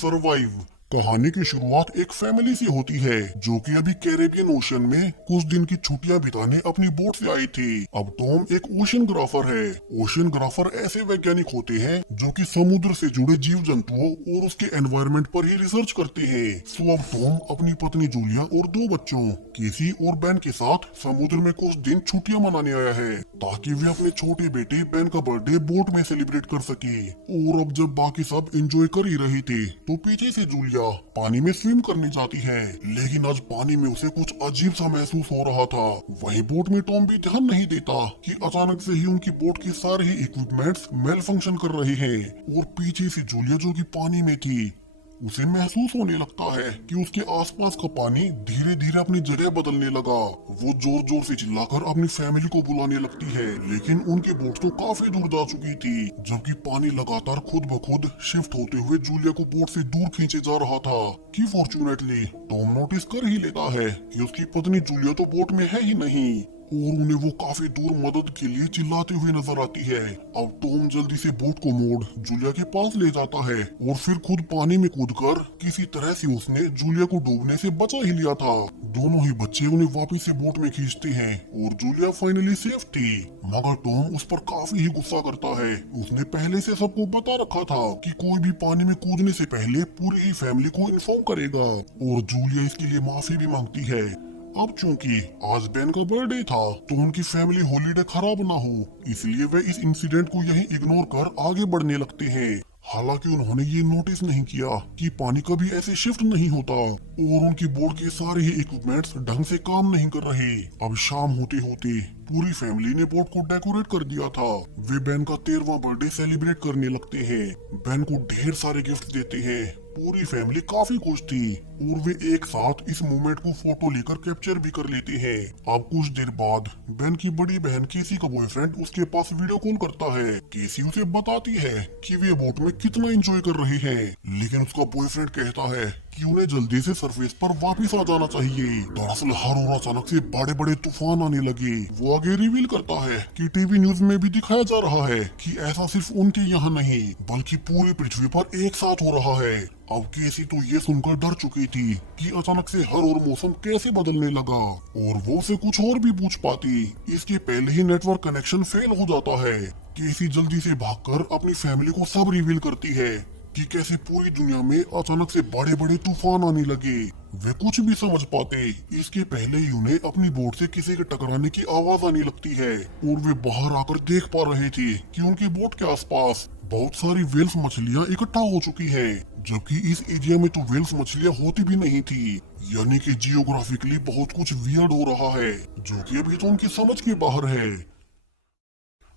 Survive. कहानी की शुरुआत एक फैमिली से होती है जो कि अभी कैरेबियन ओशन में कुछ दिन की छुट्टियां बिताने अपनी बोट से आई थी। अब टॉम एक ओशनग्राफर है। ओशनग्राफर ऐसे वैज्ञानिक होते हैं जो कि समुद्र से जुड़े जीव जंतुओं और उसके एनवायरनमेंट पर ही रिसर्च करते हैं। सो अब टॉम अपनी पत्नी जूलिया और दो बच्चों केसी और बेन के साथ समुद्र में कुछ दिन छुट्टियां मनाने आया है ताकि वे अपने छोटे बेटे बेन का बर्थडे बोट में सेलिब्रेट कर सके। और अब जब बाकी सब एंजॉय कर ही रहे थे तो पीछे से जूलिया पानी में स्विम करने जाती है, लेकिन आज पानी में उसे कुछ अजीब सा महसूस हो रहा था। वहीं बोट में टॉम भी ध्यान नहीं देता कि अचानक से ही उनकी बोट के सारे ही इक्विपमेंट्स मेल फंक्शन कर रहे हैं और पीछे से जूलिया जो कि पानी में थी उसे महसूस होने लगता है कि उसके आसपास का पानी धीरे धीरे अपनी जगह बदलने लगा। वो जोर जोर से चिल्लाकर अपनी फैमिली को बुलाने लगती है, लेकिन उनकी बोट तो काफी दूर जा चुकी थी, जबकि पानी लगातार खुद ब खुद शिफ्ट होते हुए जूलिया को बोट से दूर खींचे जा रहा था। कि फॉर्चुनेटली टॉम नोटिस कर ही लेता है कि उसकी पत्नी जूलिया तो बोट में है ही नहीं और उन्हें वो काफी दूर मदद के लिए चिल्लाते हुए नजर आती है। अब टॉम जल्दी से बोट को मोड़ जूलिया के पास ले जाता है और फिर खुद पानी में कूदकर किसी तरह से उसने जूलिया को डूबने से बचा ही लिया था। दोनों ही बच्चे उन्हें वापस से बोट में खींचते हैं और जूलिया फाइनली सेफ थी। मगर टॉम उस पर काफी ही गुस्सा करता है। उसने पहले से सबको बता रखा था कि कोई भी पानी में कूदने से पहले पूरी ही फैमिली को इन्फॉर्म करेगा और जूलिया इसके लिए माफी भी मांगती है। अब चूंकि आज बेन का बर्थडे था तो उनकी फैमिली हॉलीडे खराब ना हो, इसलिए वे इस इंसिडेंट को यहीं इग्नोर कर आगे बढ़ने लगते हैं। हालांकि उन्होंने ये नोटिस नहीं किया कि पानी कभी ऐसे शिफ्ट नहीं होता और उनकी बोट के सारे ही इक्विपमेंट्स ढंग से काम नहीं कर रहे। अब शाम होते होते पूरी फैमिली ने बोट को डेकोरेट कर दिया था। वे बेन का 13वां बर्थडे सेलिब्रेट करने लगते हैं। बेन को ढेर सारे गिफ्ट देते हैं। पूरी फैमिली काफी खुश थी और वे एक साथ इस मोमेंट को फोटो लेकर कैप्चर भी कर लेते हैं। अब कुछ देर बाद बेन की बड़ी बहन केसी का बॉयफ्रेंड उसके पास वीडियो कॉल करता है। केसी उसे बताती है कि वे बोट में कितना एंजॉय कर रहे हैं, लेकिन उसका बॉयफ्रेंड कहता है कि उन्हें जल्दी से सरफेस पर वापस आ जाना चाहिए। दरअसल हर ओर अचानक से बड़े बड़े तूफान आने लगे। वो आगे रिवील करता है कि टीवी न्यूज में भी दिखाया जा रहा है कि ऐसा सिर्फ उनके यहाँ नहीं बल्कि पूरी पृथ्वी पर एक साथ हो रहा है। अब केसी तो ये सुनकर डर चुकी थी कि अचानक से हर ओर मौसम कैसे बदलने लगा और वो से कुछ और भी पूछ पाती। इसके पहले ही नेटवर्क कनेक्शन फेल हो जाता है। केसी जल्दी से भागकर अपनी फैमिली को सब रिवील करती है कि कैसे पूरी दुनिया में अचानक से बड़े बड़े तूफान आने लगे। वे कुछ भी समझ पाते इसके पहले ही उन्हें अपनी बोट से किसी के टकराने की आवाज आने लगती है और वे बाहर आकर देख पा रहे थे कि उनकी बोट के आसपास बहुत सारी वेल्स मछलियां इकट्ठा हो चुकी हैं, जबकि इस एरिया में तो वेल्स मछलियां होती भी नहीं थी। यानी कि जियोग्राफिकली बहुत कुछ वियर्ड हो रहा है जो कि अभी तो उनकी समझ के बाहर है।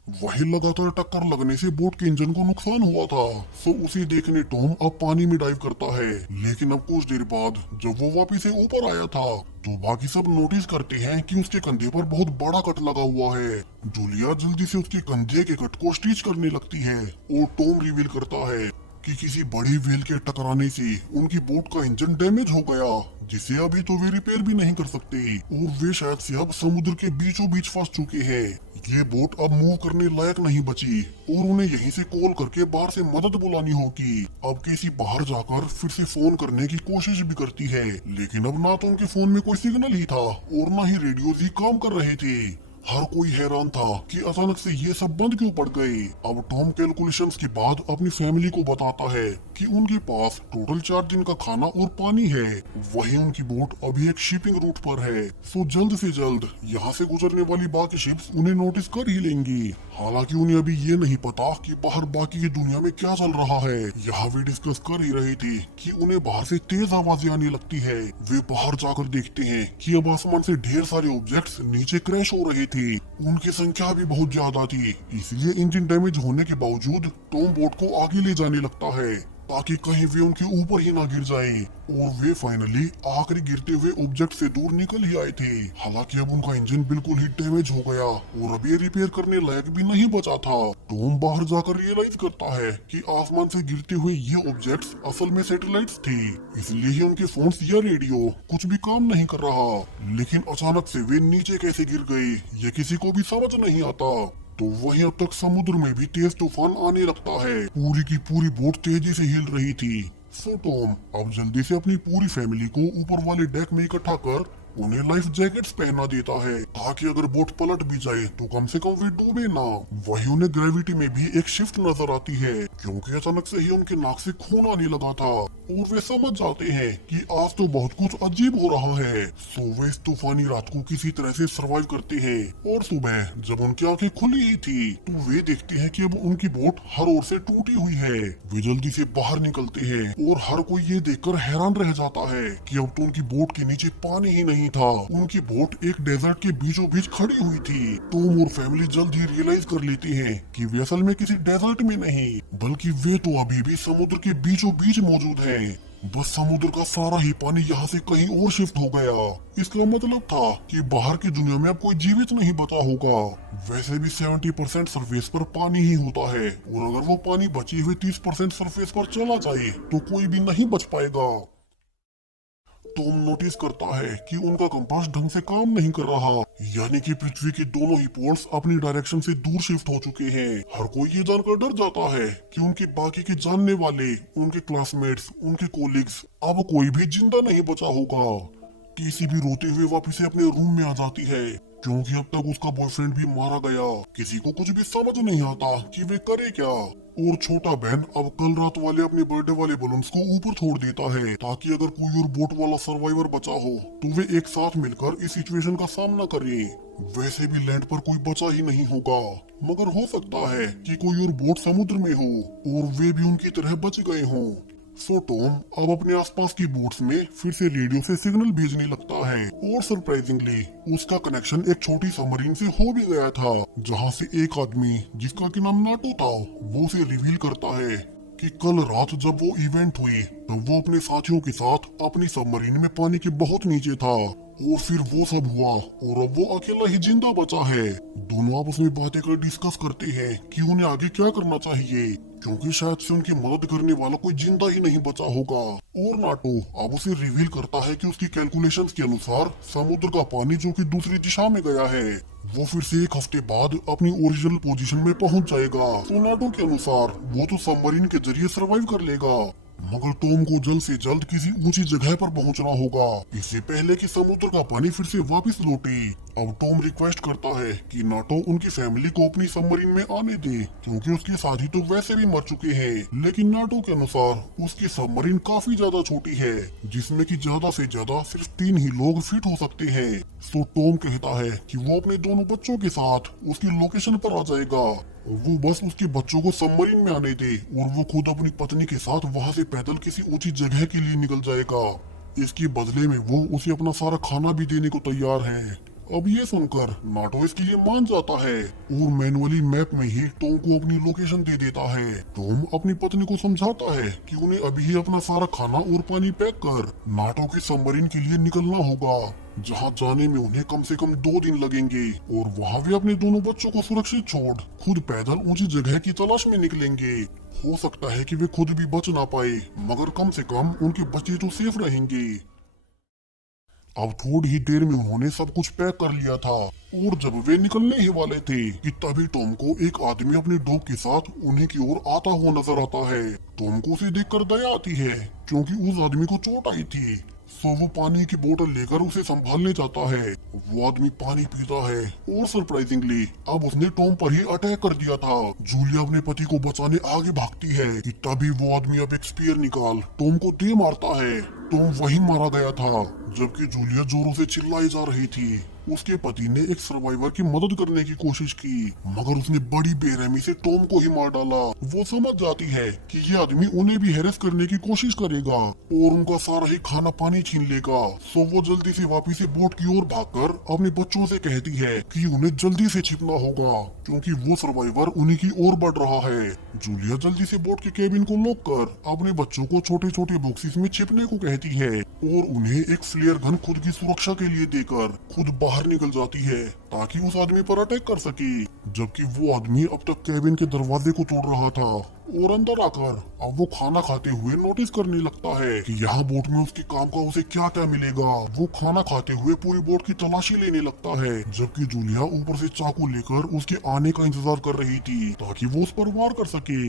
वही लगातार टक्कर लगने से बोट के इंजन को नुकसान हुआ था। सो उसे देखने टॉम अब पानी में डाइव करता है, लेकिन अब कुछ देर बाद जब वो वापस से ऊपर आया था तो बाकी सब नोटिस करते हैं कि उसके कंधे पर बहुत बड़ा कट लगा हुआ है। जूलिया जल्दी से उसके कंधे के कट को स्टिच करने लगती है और टॉम रिवील करता है कि किसी बड़ी व्हेल के टकराने से उनकी बोट का इंजन डैमेज हो गया, जिसे अभी तो वे रिपेयर भी नहीं कर सकते और वे शायद से अब समुद्र के बीचों बीच फंस चुके हैं। ये बोट अब मूव करने लायक नहीं बची और उन्हें यहीं से कॉल करके बाहर से मदद बुलानी होगी। अब केसी बाहर जाकर फिर से फोन करने की कोशिश भी करती है, लेकिन अब ना तो उनके फोन में कोई सिग्नल ही था और ना ही रेडियो ही काम कर रहे थे। हर कोई हैरान था कि अचानक से ये सब बंद क्यों पड़ गए। अब टॉम कैलकुलेशंस के बाद अपनी फैमिली को बताता है कि उनके पास टोटल 4 दिन का खाना और पानी है। वहीं उनकी बोट अभी एक शिपिंग रूट पर है, सो जल्द से जल्द यहाँ से गुजरने वाली बाकी शिप्स उन्हें नोटिस कर ही लेंगी। हालांकि उन्हें अभी ये नहीं पता कि बाहर बाकी की दुनिया में क्या चल रहा है। यहाँ वे डिस्कस कर ही रहे थे कि उन्हें बाहर से तेज आवाजें आने लगती है। वे बाहर जाकर देखते हैं कि अब आसमान से ढेर सारे ऑब्जेक्ट्स नीचे क्रैश हो रहे थे। उनकी संख्या भी बहुत ज्यादा थी, इसलिए इंजन डैमेज होने के बावजूद टॉम बोट को आगे ले जाने लगता है ताकि कहीं वे उनके ऊपर ही ना गिर जाएं। और वे फाइनली आखिरी गिरते हुए ऑब्जेक्ट से दूर निकल ही आए थे। हालांकि अब उनका इंजन बिल्कुल ही डैमेज हो गया और अब ये रिपेयर करने लायक भी नहीं बचा था। टॉम बाहर जाकर रियलाइज करता है कि आसमान से गिरते हुए ये ऑब्जेक्ट्स असल में सैटेलाइट्स थे, इसलिए ही उनके फोन्स या रेडियो कुछ भी काम नहीं कर रहा। लेकिन अचानक से वे नीचे कैसे गिर गए ये किसी को भी समझ नहीं आता। तो वहीं अब तक समुद्र में भी तेज तूफान आने लगता है। पूरी की पूरी बोट तेजी से हिल रही थी। सो टॉम अब जल्दी से अपनी पूरी फैमिली को ऊपर वाले डेक में इकट्ठा कर उन्हें लाइफ जैकेट्स पहना देता है ताकि अगर बोट पलट भी जाए तो कम से कम वे डूबे ना। वही उन्हें ग्रेविटी में भी एक शिफ्ट नजर आती है क्योंकि अचानक से ही उनके नाक से खून आने लगा था और वे समझ जाते हैं कि आज तो बहुत कुछ अजीब हो रहा है। सो वे इस तूफानी रात को किसी तरह से सरवाइव करते हैं और सुबह जब उनकी आंखें खुली ही थी तो वे देखते हैं कि अब उनकी बोट हर ओर से टूटी हुई है। वे जल्दी से बाहर निकलते हैं और हर कोई ये देखकर हैरान रह जाता है कि अब तो उनकी बोट के नीचे पानी ही नहीं था। उनकी बोट एक डेजर्ट के बीचों बीच खड़ी हुई थी। टॉम और फैमिली जल्द ही रियलाइज कर लेते हैं कि वे असल में किसी डेजर्ट में नहीं बल्कि वे तो अभी भी समुद्र के बीचों बीच मौजूद हैं। बस समुद्र का सारा ही पानी यहाँ से कहीं और शिफ्ट हो गया। इसका मतलब था कि बाहर की दुनिया में अब कोई जीवित नहीं बचा होगा। वैसे भी 70% सरफेस पर पानी ही होता है और अगर वो पानी बचे हुए 30% सरफेस पर चला जाए तो कोई भी नहीं बच पाएगा। टॉम नोटिस करता है कि उनका कंपास ढंग से काम नहीं कर रहा, यानी कि पृथ्वी के दोनों ही पोल्स अपनी डायरेक्शन से दूर शिफ्ट हो चुके हैं। हर कोई ये जानकर डर जाता है कि उनके बाकी के जानने वाले, उनके क्लासमेट्स, उनके कोलिग्स अब कोई भी जिंदा नहीं बचा होगा। किसी भी रोते हुए वापस से अपने रूम में आ जाती है क्योंकि अब तक उसका बॉयफ्रेंड भी मारा गया। किसी को कुछ भी समझ नहीं आता कि वे करे क्या। और छोटा बहन अब कल रात वाले अपने बर्थडे वाले बलून्स को ऊपर छोड़ देता है ताकि अगर कोई और बोट वाला सर्वाइवर बचा हो तो वे एक साथ मिलकर इस सिचुएशन का सामना करें। वैसे भी लैंड पर कोई बचा ही नहीं होगा, मगर हो सकता है कि कोई और बोट समुद्र में हो और वे भी उनकी तरह बच गए हों। सो टॉम अब अपने आसपास की बोट्स में फिर से रेडियो से सिग्नल भेजने लगता है और सरप्राइजिंगली उसका कनेक्शन एक छोटी सबमरीन से हो भी गया था, जहां से एक आदमी जिसका कि नाम नाटो था वो उसे रिवील करता है कि कल रात जब वो इवेंट हुई तब वो अपने साथियों के साथ अपनी सबमरीन में पानी के बहुत नीचे था और फिर वो सब हुआ और अब वो अकेला ही जिंदा बचा है। दोनों आपस में बातें कर डिस्कस करते हैं कि उन्हें आगे क्या करना चाहिए क्योंकि शायद से उनकी मदद करने वाला कोई जिंदा ही नहीं बचा होगा। और नाटो अब उसे रिवील करता है कि उसकी कैलकुलेशंस के अनुसार समुद्र का पानी जो कि दूसरी दिशा में गया है वो फिर से एक हफ्ते बाद अपनी ओरिजिनल पोजीशन में पहुंच जाएगा। तो नाटो के अनुसार वो तो सबमरीन के जरिए सरवाइव कर लेगा, मगर टॉम को जल्द से जल्द किसी ऊंची जगह पर पहुंचना होगा इससे पहले कि समुद्र का पानी फिर से वापस लौटे। अब टॉम रिक्वेस्ट करता है कि नाटो उनकी फैमिली को अपनी सबमरीन में आने दे क्योंकि उसके साथी तो वैसे भी मर चुके हैं। लेकिन नाटो के अनुसार उसकी सबमरीन काफी ज्यादा छोटी है जिसमें कि ज्यादा से ज्यादा सिर्फ 3 ही लोग फिट हो सकते हैं। सो टॉम कहता है कि वो अपने दोनों बच्चों के साथ उसकी लोकेशन पर आ जाएगा। वो बस उसके बच्चों को सबमरीन में आने दे और वो खुद अपनी पत्नी के साथ वहाँ से पैदल किसी ऊंची जगह के लिए निकल जाएगा। इसके बदले में वो उसे अपना सारा खाना भी देने को तैयार है। अब ये सुनकर नाटो इसके लिए मान जाता है और मैनुअली मैप में ही टॉम को अपनी लोकेशन दे देता है। टॉम अपनी पत्नी को समझाता है कि उन्हें अभी ही अपना सारा खाना और पानी पैक कर नाटो की सबमरीन के लिए निकलना होगा, जहां जाने में उन्हें कम से कम 2 दिन लगेंगे और वहां वे अपने दोनों बच्चों को सुरक्षित छोड़ खुद पैदल ऊंची जगह की तलाश में निकलेंगे। हो सकता है कि वे खुद भी बच ना पाए, मगर कम से कम उनके बच्चे तो सेफ रहेंगे। अब थोड़ी ही देर में उन्होंने सब कुछ पैक कर लिया था और जब वे निकलने ही वाले थे कि तभी टॉम को एक आदमी अपने डॉग के साथ उन्हीं की ओर आता हुआ नजर आता है। टॉम को उसे देखकर दया आती है क्योंकि उस आदमी को चोट आई थी। सो वो पानी की बोतल लेकर उसे संभालने जाता है। वो आदमी पानी पीता है और सरप्राइजिंगली अब उसने टॉम पर ही अटैक कर दिया था। जूलिया अपने पति को बचाने आगे भागती है कि तभी वो आदमी अब एक स्पीयर निकाल टॉम को दे मारता है। टॉम वहीं मारा गया था जबकि जूलिया जोरों से चिल्लाई जा रही थी। उसके पति ने एक सर्वाइवर की मदद करने की कोशिश की, मगर उसने बड़ी बेरहमी से टॉम को ही मार डाला। वो समझ जाती है कि ये आदमी उन्हें भी हैरेस करने की कोशिश करेगा और उनका सारा ही खाना पानी छीन लेगा। सो वो जल्दी से वापस से बोट की ओर भागकर अपने बच्चों से कहती है कि उन्हें जल्दी से छिपना होगा क्योंकि वो सर्वाइवर उन्हीं की ओर बढ़ रहा है। जूलिया जल्दी से बोट के केबिन को लॉक कर अपने बच्चों को छोटे छोटे बॉक्सेस में छिपने को कहती है और उन्हें एक फ्लेयर गन खुद की सुरक्षा के लिए देकर खुद बाहर निकल जाती है ताकि उस आदमी पर अटैक कर सके। जबकि वो आदमी अब तक केबिन के दरवाजे को तोड़ रहा था और अंदर आकर अब वो खाना खाते हुए नोटिस करने लगता है कि यहाँ बोट में उसके काम का उसे क्या क्या मिलेगा। वो खाना खाते हुए पूरी बोट की तलाशी लेने लगता है जबकि जूलिया ऊपर से चाकू लेकर उसके आने का इंतजार कर रही थी ताकि वो उस पर वार कर सके।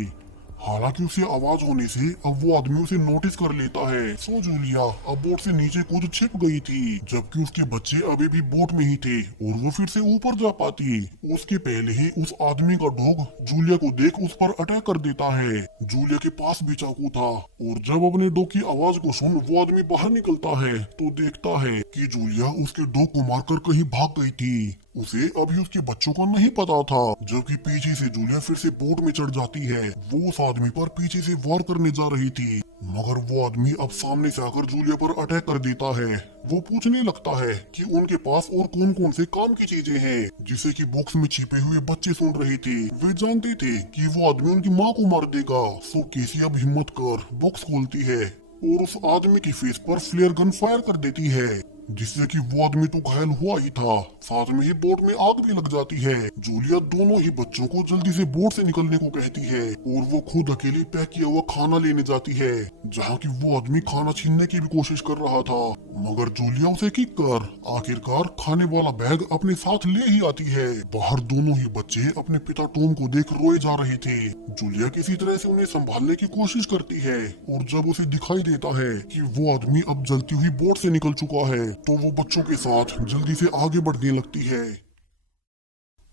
हालांकि उसे आवाज होने से अब वो आदमी उसे नोटिस कर लेता है। सो जूलिया अब बोट से नीचे कूद छिप गई थी, जबकि उसके बच्चे अभी भी बोट में ही थे और वो फिर से ऊपर जा पाती। उसके पहले ही उस आदमी का डॉग जूलिया को देख उस पर अटैक कर देता है। जूलिया के पास भी चाकू था और जब अपने डॉग की आवाज को सुन वो आदमी बाहर निकलता है तो देखता है कि जूलिया उसके डॉग को मारकर कहीं भाग गई थी। उसे अभी उसके बच्चों का नहीं पता था, जबकि पीछे से जूलिया फिर से बोट में चढ़ जाती है। वो उस आदमी पर पीछे से वार करने जा रही थी, मगर वो आदमी अब सामने से आकर जूलिया पर अटैक कर देता है। वो पूछने लगता है कि उनके पास और कौन कौन से काम की चीजें हैं, जिसे कि बॉक्स में छिपे हुए बच्चे सुन रहे थे। वे जानते थे कि वो आदमी उनकी माँ को मार देगा। सो केसी अब हिम्मत कर बॉक्स खोलती है और उस आदमी की फेस पर फ्लेयर गन फायर कर देती है, जिससे कि वो आदमी तो घायल हुआ ही था, साथ में ही बोट में आग भी लग जाती है। जूलिया दोनों ही बच्चों को जल्दी से बोट से निकलने को कहती है और वो खुद अकेली पैक किया हुआ खाना लेने जाती है, जहाँ की वो आदमी खाना छीनने की भी कोशिश कर रहा था, मगर जूलिया उसे किक कर आखिरकार खाने वाला बैग अपने साथ ले ही आती है। बाहर दोनों ही बच्चे अपने पिता टॉम को देख रोए जा रहे थे। जूलिया किसी तरह से उन्हें संभालने की कोशिश करती है और जब उसे दिखाई देता है कि वो आदमी अब जलती हुई बोट से निकल चुका है तो वो बच्चों के साथ जल्दी से आगे बढ़ने लगती है।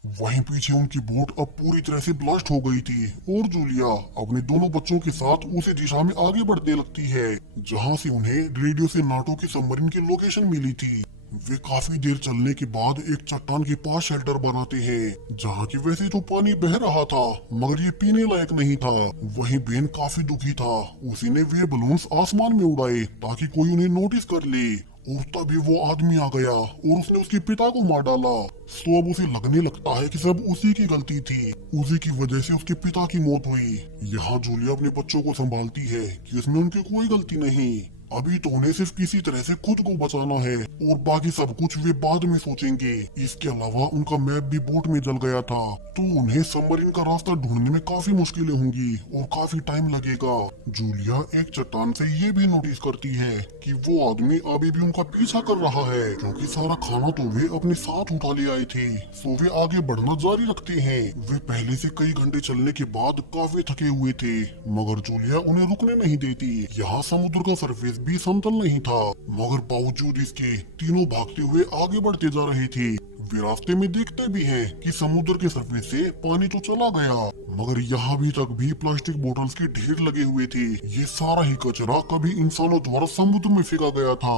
वहीं पीछे उनकी बोट अब पूरी तरह से ब्लास्ट हो गई थी और जूलिया अपने दोनों बच्चों के साथ उसी दिशा में आगे बढ़ने लगती है जहां से उन्हें रेडियो से नाटो की सबमरीन की लोकेशन मिली थी। वे काफी देर चलने के बाद एक चट्टान के पास शेल्टर बनाते हैं, जहाँ की वैसे तो पानी बह रहा था मगर ये पीने लायक नहीं था। वहीं बेन काफी दुखी था, उसी ने वे बलून्स आसमान में उड़ाए ताकि कोई उन्हें नोटिस कर ले और तभी वो आदमी आ गया और उसने उसके पिता को मार डाला। सो अब उसे लगने लगता है कि सब उसी की गलती थी, उसी की वजह से उसके पिता की मौत हुई। यहाँ जूलिया अपने बच्चों को संभालती है कि इसमें उनकी कोई गलती नहीं, अभी तो उन्हें सिर्फ किसी तरह से खुद को बचाना है और बाकी सब कुछ वे बाद में सोचेंगे। इसके अलावा उनका मैप भी बोट में जल गया था तो उन्हें सबमरीन का रास्ता ढूंढने में काफी मुश्किलें होंगी और काफी टाइम लगेगा। जूलिया एक चट्टान से ये भी नोटिस करती है कि वो आदमी अभी भी उनका पीछा कर रहा है, क्योंकि सारा खाना तो वे अपने साथ उठा ले आए थे। सो वे आगे बढ़ना जारी रखते हैं। वे पहले से कई घंटे चलने के बाद काफी थके हुए थे, मगर जूलिया उन्हें रुकने नहीं देती। यहाँ समुद्र का सरफेस भी समतल नहीं था, मगर बावजूद इसके तीनों भागते हुए आगे बढ़ते जा रहे थे। वे रास्ते में देखते भी हैं कि समुद्र के सरफेस से पानी तो चला गया, मगर यहाँ भी तक भी प्लास्टिक बोतल्स के ढेर लगे हुए थे। ये सारा ही कचरा कभी इंसानों द्वारा समुद्र में फेंका गया था।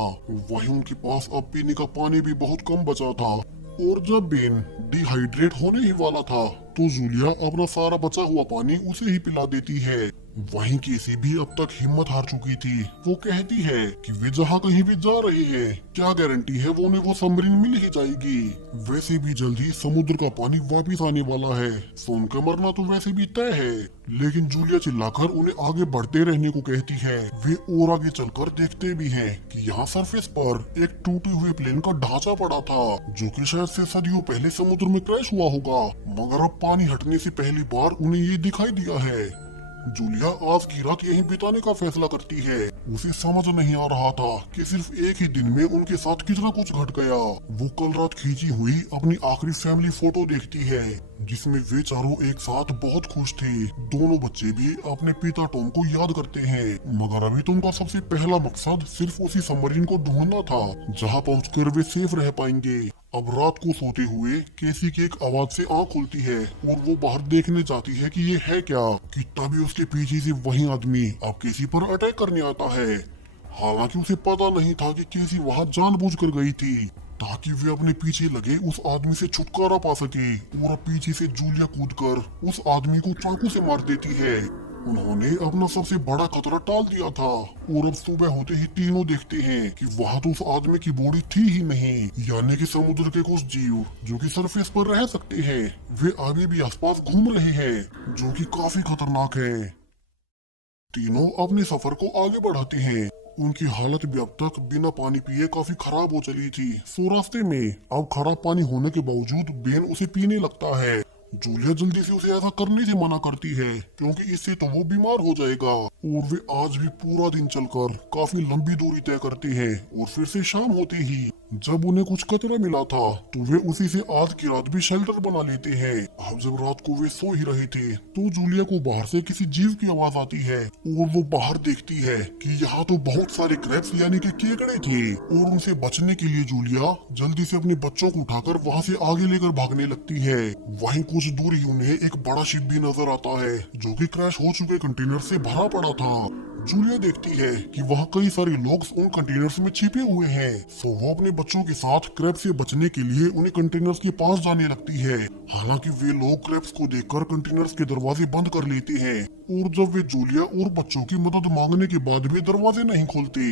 वहीं उनके पास अब पीने का पानी भी बहुत कम बचा था और जब बेन डिहाइड्रेट होने ही वाला था तो जूलिया अपना सारा बचा हुआ पानी उसे ही पिला देती है। वहीं केसी भी अब तक हिम्मत हार चुकी थी। वो कहती है कि वे जहाँ कहीं भी जा रहे हैं, क्या गारंटी है वो उन्हें वो सबमरीन मिल ही जाएगी। वैसे भी जल्दी समुद्र का पानी वापिस आने वाला है, सो उनका मरना तो वैसे भी तय है। लेकिन जूलिया चिल्लाकर उन्हें आगे बढ़ते रहने को कहती है। वे और आगे चलकर देखते भी हैं कि यहाँ सरफेस पर एक टूटे हुए प्लेन का ढांचा पड़ा था, जो कि शायद से सदियों पहले समुद्र में क्रैश हुआ होगा, मगर अब पानी हटने से पहली बार उन्हें ये दिखाई दिया है। जूलिया आज की रात यहीं बिताने का फैसला करती है। उसे समझ नहीं आ रहा था कि सिर्फ एक ही दिन में उनके साथ कितना कुछ घट गया। वो कल रात खींची हुई अपनी आखिरी फैमिली फोटो देखती है, जिसमें वे चारों एक साथ बहुत खुश थे। दोनों बच्चे भी अपने पिता टॉम को याद करते हैं, मगर अभी तो उनका सबसे पहला मकसद सिर्फ उसी सबमरीन को ढूंढना था, जहाँ पहुंचकर वे सेफ रह पाएंगे। अब रात को सोते हुए केसी की एक आवाज से आंख खुलती है और वो बाहर देखने जाती है कि ये है क्या, कि तभी उसके पीछे से वही आदमी अब केसी पर अटैक करने आता है। हालांकि उसे पता नहीं था कि केसी वहां जानबूझकर गई थी ताकि वे अपने पीछे लगे उस आदमी से छुटकारा पा सके, और अब पीछे से जूलिया कूदकर उस आदमी को चाकू से मार देती है। उन्होंने अपना सबसे बड़ा खतरा टाल दिया था और अब सुबह होते ही तीनों देखते हैं कि वहाँ तो उस आदमी की बॉडी थी ही नहीं, यानी कि समुद्र के कुछ जीव जो कि सरफेस पर रह सकते हैं, वे आगे भी आसपास घूम रहे हैं, जो कि काफी खतरनाक है। तीनों अपने सफर को आगे बढ़ाते हैं। उनकी हालत भी अब तक बिना पानी पिए काफी खराब हो चली थी। सो रास्ते में अब खराब पानी होने के बावजूद बेन उसे पीने लगता है जूलिया जल्दी से उसे ऐसा करने से मना करती है क्योंकि इससे तो वो बीमार हो जाएगा। और वे आज भी पूरा दिन चलकर काफी लंबी दूरी तय करते हैं और फिर से शाम होते ही जब उन्हें कुछ कचरा मिला था तो वे उसी से आज की रात भी शेल्टर बना लेते हैं। अब जब रात को वे सो ही रहे थे तो जूलिया को बाहर से किसी जीव की आवाज आती है और वो बाहर देखती है कि यहाँ तो बहुत सारे क्रैब्स यानी कि केकड़े थे। और उनसे बचने के लिए जूलिया जल्दी से अपने बच्चों को उठाकर वहाँ से आगे लेकर भागने लगती है। वहीं कुछ दूर ही उन्हें एक बड़ा शिप भी नजर आता है जो कि क्रैश हो चुके कंटेनर से भरा पड़ा था। जूलिया देखती है कि वहाँ कई सारे लोग उन कंटेनर्स में छिपे हुए हैं। सो वो अपने बच्चों के साथ क्रैब से बचने के लिए उन्हें कंटेनर्स के पास जाने लगती है। हालांकि वे लोग क्रैब्स को देखकर कंटेनर्स के दरवाजे बंद कर लेते हैं और जब वे जूलिया और बच्चों की मदद मांगने के बाद भी दरवाजे नहीं खोलते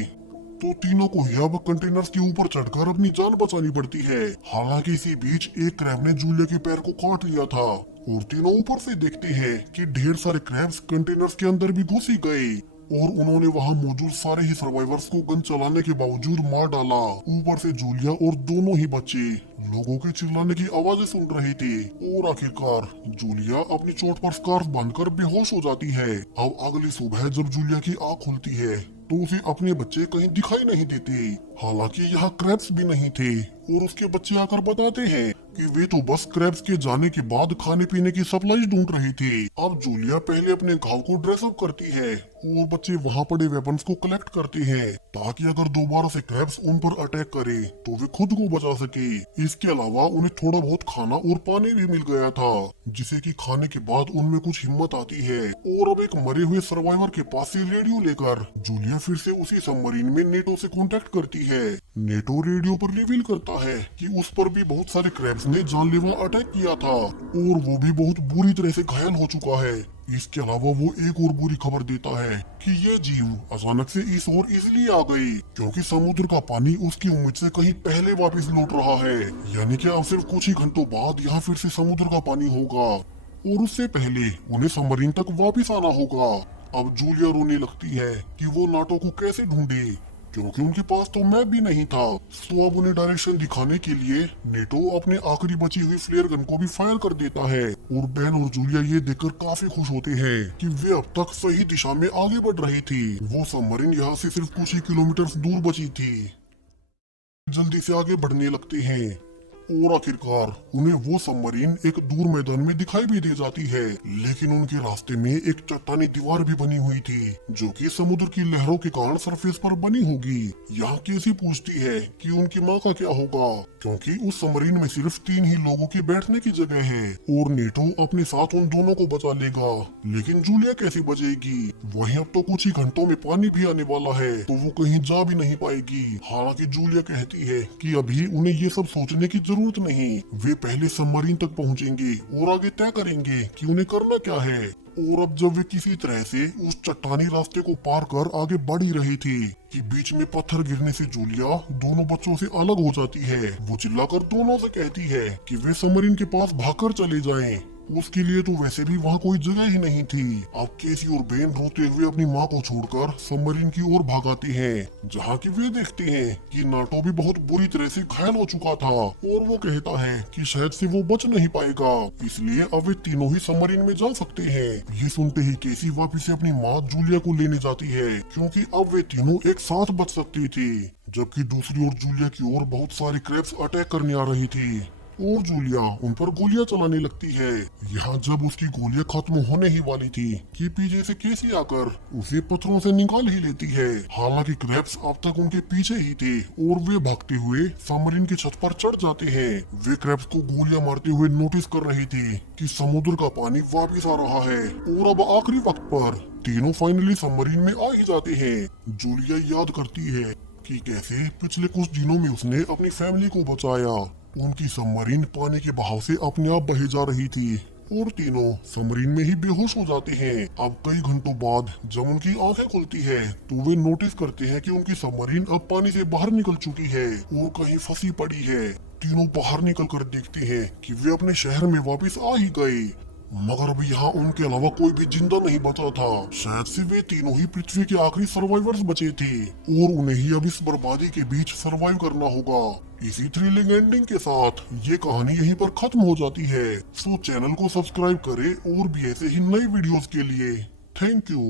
तो तीनों को ही अब कंटेनर्स के ऊपर चढ़कर अपनी जान बचानी पड़ती है। हालांकि इसी बीच एक क्रैब ने जूलिया के पैर को काट लिया था और तीनों ऊपर से देखते हैं कि ढेर सारे क्रैब्स कंटेनर्स के अंदर भी घुस ही गए और उन्होंने वहां मौजूद सारे ही सर्वाइवर्स को गन चलाने के बावजूद मार डाला। ऊपर से जूलिया और दोनों ही बच्चे लोगों के चिल्लाने की आवाजें सुन रहे थे और आखिरकार जूलिया अपनी चोट पर स्कार्फ बांधकर बेहोश हो जाती है। अब अगली सुबह जब जूलिया की आंख खुलती है तो उसे अपने बच्चे कहीं दिखाई नहीं देते। हालांकि यहाँ क्रैब्स भी नहीं थे और उसके बच्चे आकर बताते हैं कि वे तो बस क्रैब्स के जाने के बाद खाने पीने की सप्लाई ढूंढ रहे थे। अब जूलिया पहले अपने घाव को ड्रेसअप करती है और बच्चे वहाँ पड़े वेपन्स को कलेक्ट करते हैं ताकि अगर दोबारा से क्रैब्स उन पर अटैक करे तो वे खुद को बचा सके। इसके अलावा उन्हें थोड़ा बहुत खाना और पानी भी मिल गया था जिसे कि खाने के बाद उनमें कुछ हिम्मत आती है। और अब एक मरे हुए सर्वाइवर के पास से रेडियो लेकर जूलिया फिर से उसी सबमरीन में नेटो से कांटेक्ट करती है। नेटो रेडियो पर रिवील करता है कि उस पर भी बहुत सारे क्रैब्स ने जानलेवा अटैक किया था और वो भी बहुत बुरी तरह से घायल हो चुका है। इसके अलावा वो एक और बुरी खबर देता है कि ये जीव अचानक से इस ओर इसलिए आ गए क्योंकि समुद्र का पानी उसकी उम्मीद से कहीं पहले वापस लौट रहा है। यानी कि अब सिर्फ कुछ ही घंटों बाद यहाँ फिर से समुद्र का पानी होगा और उससे पहले उन्हें सबमरीन तक वापस आना होगा। अब जूलिया रोने लगती है कि वो नाटो को कैसे ढूंढे क्योंकि उनके पास तो मैप भी नहीं था। तो अब उन्हें डायरेक्शन दिखाने के लिए नेटो अपने आखिरी बची हुई फ्लेयर गन को भी फायर कर देता है और बेन और जूलिया ये देखकर काफी खुश होते हैं कि वे अब तक सही दिशा में आगे बढ़ रहे थे। वो सबमरीन यहाँ से सिर्फ कुछ ही किलोमीटर दूर बची थी। जल्दी से आगे बढ़ने लगते हैं और आखिरकार उन्हें वो सबमरीन एक दूर मैदान में दिखाई भी दे जाती है। लेकिन उनके रास्ते में एक चट्टानी दीवार भी बनी हुई थी जो कि समुद्र की लहरों के कारण सरफेस पर बनी होगी। यहाँ केसी पूछती है कि उनकी माँ का क्या होगा क्योंकि उस सबमरीन में सिर्फ 3 ही लोगों के बैठने की जगह है और नेटो अपने साथ उन दोनों को बचा लेगा। लेकिन जूलिया कैसे बचेगी? वहीं अब तो कुछ ही घंटों में पानी भी आने वाला है तो वो कहीं जा भी नहीं पाएगी। हालांकि जूलिया कहती है कि अभी उन्हें ये सब सोचने की जरूरत नहीं, वे पहले सबमरीन तक पहुंचेंगे और आगे तय करेंगे कि उन्हें करना क्या है। और अब जब वे किसी तरह से उस चट्टानी रास्ते को पार कर आगे बढ़ ही रहे थे कि बीच में पत्थर गिरने से जूलिया दोनों बच्चों से अलग हो जाती है। वो चिल्लाकर दोनों से कहती है कि वे सबमरीन के पास भागकर चले जाएं। उसके लिए तो वैसे भी वहाँ कोई जगह ही नहीं थी। अब केसी और बेन रोते हुए अपनी माँ को छोड़कर सबमरीन की ओर भागाते हैं जहाँ की वे देखते हैं कि नाटो भी बहुत बुरी तरह से घायल हो चुका था और वो कहता है कि शायद से वो बच नहीं पाएगा, इसलिए अब वे तीनों ही सबमरीन में जा सकते हैं। ये सुनते ही केसी वापिस से अपनी माँ जूलिया को लेने जाती है क्योंकि अब वे तीनों एक साथ बच सकते थे। जबकि दूसरी ओर जूलिया की ओर बहुत सारे क्रैब्स अटैक करने आ रही थी और जूलिया उन पर गोलियां चलाने लगती है। यहाँ जब उसकी गोलियां खत्म होने ही वाली थी कि पीछे से केसी आकर उसे पत्थरों से निकाल ही लेती है। हालांकि क्रैब्स अब तक उनके पीछे ही थे और वे भागते हुए सबमरीन की छत पर चढ़ जाते हैं। वे क्रैब्स को गोलियां मारते हुए नोटिस कर रहे थे कि समुद्र का पानी वापिस आ रहा है और अब आखिरी वक्त पर तीनों फाइनली सबमरीन में आ ही जाते हैं। जूलिया याद करती है कि कैसे पिछले कुछ दिनों में उसने अपनी फैमिली को बचाया। उनकी सबमरीन पानी के बहाव से अपने आप बही जा रही थी और तीनों सबमरीन में ही बेहोश हो जाते हैं। अब कई घंटों बाद जब उनकी आंखें खुलती है तो वे नोटिस करते हैं कि उनकी सबमरीन अब पानी से बाहर निकल चुकी है और कहीं फंसी पड़ी है। तीनों बाहर निकल कर देखते हैं कि वे अपने शहर में वापस आ ही गए मगर अब यहाँ उनके अलावा कोई भी जिंदा नहीं बचा था। शायद से वे तीनों ही पृथ्वी के आखिरी सर्वाइवर्स बचे थे और उन्हें ही अब इस बर्बादी के बीच सर्वाइव करना होगा। इसी थ्रिलिंग एंडिंग के साथ ये कहानी यहीं पर खत्म हो जाती है। सो चैनल को सब्सक्राइब करें और भी ऐसे ही नई वीडियोस के लिए। Thank you.